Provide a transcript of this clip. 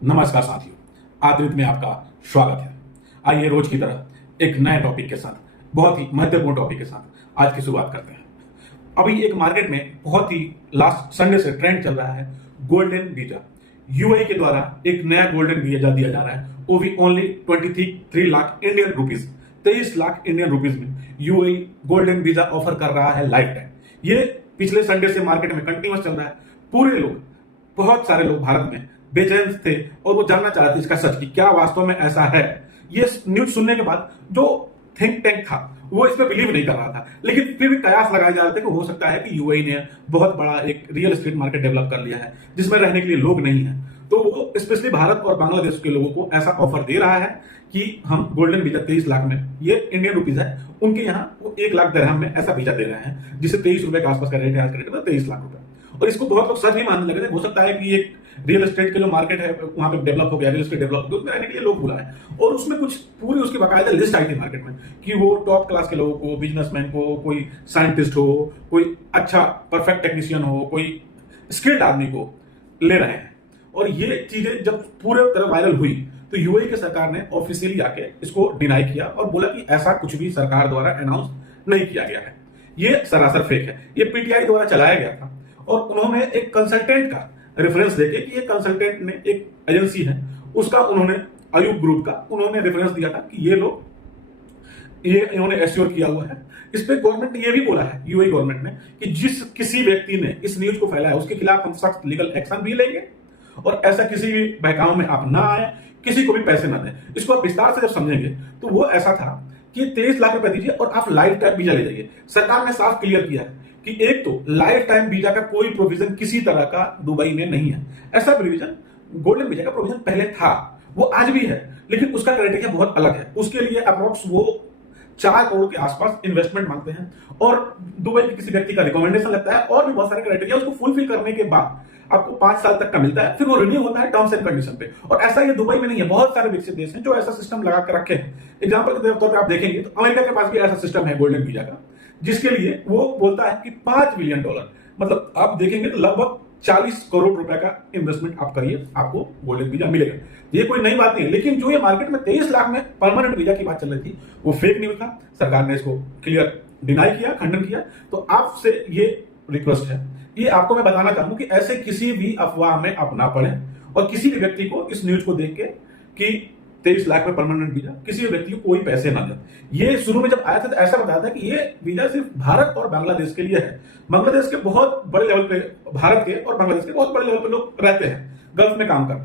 नमस्कार साथियों, आदृत में आपका स्वागत है। आइए रोज की तरह एक नए टॉपिक के साथ, बहुत ही महत्वपूर्ण टॉपिक के साथ आज की शुरुआत करते हैं। अभी एक मार्केट में बहुत ही लास्ट संडे से ट्रेंड चल रहा है गोल्डन वीजा। यूएई के द्वारा एक नया गोल्डन वीजा दिया जा रहा है, वो भी only 23 lakh Indian rupees, 23 lakh Indian rupees में यूएई गोल्डन वीजा ऑफर कर रहा है लाइफ टाइम। ये पिछले संडे से मार्केट में कंटिन्यूस चल रहा है। पूरे लोग, बहुत सारे लोग भारत में बेचैन थे और वो जानना चाहते थे इसका सच, कि क्या वास्तव में ऐसा है। ये न्यूज सुनने के बाद जो थिंक टैंक था वो इस पर बिलीव नहीं कर रहा था, लेकिन फिर भी कयास लगाए जा रहे थे कि हो सकता है कि यूएई ने बहुत बड़ा एक रियल एस्टेट मार्केट डेवलप कर लिया है जिसमें रहने के लिए लोग नहीं है। तो वो स्पेशली भारत और बांग्लादेश के लोगों को ऐसा ऑफर दे रहा है कि हम गोल्डन वीजा 23 लाख में, ये इंडियन रुपीज है, उनके यहाँ वो 1 लाख दिरहम में ऐसा वीजा दे रहे हैं, जिसे 23 रुपए के आसपास का रेट है, आज का रेट है 23 लाख रुपए। और इसको बहुत लोग सच भी मानने लगे थे। हो सकता है कि एक रियल एस्टेट के जो मार्केट है वहां पे डेवलप हो गया, रियल एस्टेट डेवलप हो गया, उसमें रहने के लिए लोग बुलाए। और उसमें कुछ पूरी उसकी बाकायदा लिस्ट आई थी मार्केट में कि वो टॉप क्लास के लोगों को, बिजनेसमैन को, कोई साइंटिस्ट हो, कोई अच्छा परफेक्ट टेक्नीशियन हो, कोई स्किल्ड आदमी को ले रहे हैं। और ये चीजें जब पूरे तरह वायरल हुई तो यूएई की सरकार ने ऑफिशियली आके इसको डिनाई किया और बोला कि ऐसा कुछ भी सरकार द्वारा अनाउंस नहीं किया गया है, ये सरासर फेक है, ये पीटीआई द्वारा चलाया गया था। और उन्होंने एक कंसल्टेंट का रेफरेंस देके कि ये कंसल्टेंट ने एक एजेंसी है उसका, उन्होंने आयुब ग्रुप का उन्होंने रेफरेंस दिया था कि ये लोग ये इन्होंने एश्योर किया हुआ है। इस पे गवर्नमेंट ने ये भी बोला है, यूएई गवर्नमेंट ने, कि जिस किसी व्यक्ति ने इस न्यूज को फैलाया उसके खिलाफ हम सख्त लीगल एक्शन भी लेंगे और ऐसा किसी भी बहकाव में आप ना आए, किसी को भी पैसे ना दें। इसको आप विस्तार से जब समझेंगे तो वो ऐसा था कि 23 लाख रुपए दीजिए और आप लाइफ टाइम वीजा ले जाइए। सरकार ने साफ क्लियर किया है कि एक तो लाइफ टाइम वीजा का कोई प्रोविजन किसी तरह का दुबई में नहीं है। ऐसा प्रोविजन गोल्डन वीजा का प्रोविजन पहले था, वो आज भी है, लेकिन उसका क्राइटेरिया बहुत अलग है। उसके लिए अप्रोक्स वो 4 करोड़ के आसपास इन्वेस्टमेंट मांगते हैं और दुबई के किसी व्यक्ति का रिकमेंडेशन लगता है और भी बहुत सारे क्राइटेरिया। उसको फुलफिल करने के बाद आपको 5 साल तक का मिलता है, फिर वो रिन्यू होता है टर्म्स एंड कंडीशन पे। और ऐसा ये दुबई में नहीं है, बहुत सारे विकसित देश हैं जो ऐसा सिस्टम लगा कर रखे हैं। एग्जांपल के तौर पे आप देखेंगे तो अमेरिका के पास भी ऐसा सिस्टम है गोल्डन वीजा का, जिसके लिए वो बोलता है कि $5 बिलियन, मतलब आप देखेंगे तो लगभग 40 करोड़ रुपए का इन्वेस्टमेंट आप करिए, आपको गोल्डन वीजा मिलेगा। ये कोई नई बात नहीं है, लेकिन जो ये मार्केट में 23 लाख में परमानेंट वीजा की बात चल रही थी वो फेक न्यूज था। सरकार ने इसको क्लियर डिनाई किया, खंडन किया। तो आपसे ये रिक्वेस्ट है, ये आपको मैं बताना चाहूंगा कि ऐसे किसी भी अफवाह में आप ना पड़े और किसी भी व्यक्ति को इस न्यूज को देख के कि 23 लाख में परमानेंट वीजा, किसी भी व्यक्ति को कोई पैसे ना दे। ये शुरू में जब आया था तो ऐसा बताया था कि ये वीजा सिर्फ भारत और बांग्लादेश के लिए है। बांग्लादेश के बहुत बड़े लेवल पे, भारत के और बांग्लादेश के बहुत बड़े लेवल पे लोग रहते हैं, गल्फ में काम करते हैं।